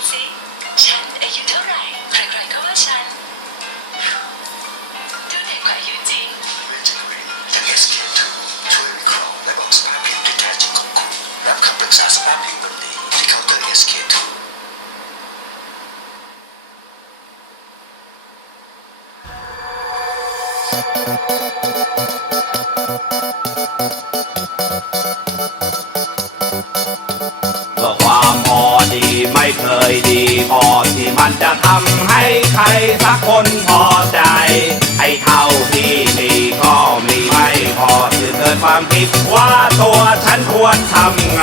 านสิ ฉันอายุเท่าไหร่ ใครๆก็ว่าฉันดูเด็กกว่าอายุจริง originally ทั้ง SK2 ช่วยวิเคราะห์และบอกสภาพผิดที่แท้จริงของคุณนำคำปรึกษาสภาพผิดแบบนี้ที่เคาน์เตอร์ SK2 Thank you. ไม่เคยดีพอที่มันจะทำให้ใครสักคนพอใจให้เท่าที่มีก็มีไม่พอจึงเกิดความคิดว่าตัวฉันควรทำไง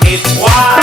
It's why.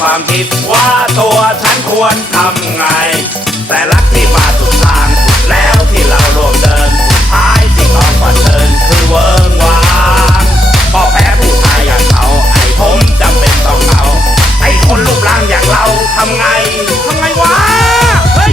ความคิดว่าตัวฉันควรทำไง แต่รักที่มาสุดทาง แล้วที่เราร่วมเดินท้ายที่ต้องเดินคือเวิงวางพอแพ้ผู้ชายอย่างเขาไอ้ผมจำเป็นต้องเอาไอ้คนรูปร่างอย่างเราทำไงทำไงวะ เฮ้ย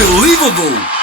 Unbelievable!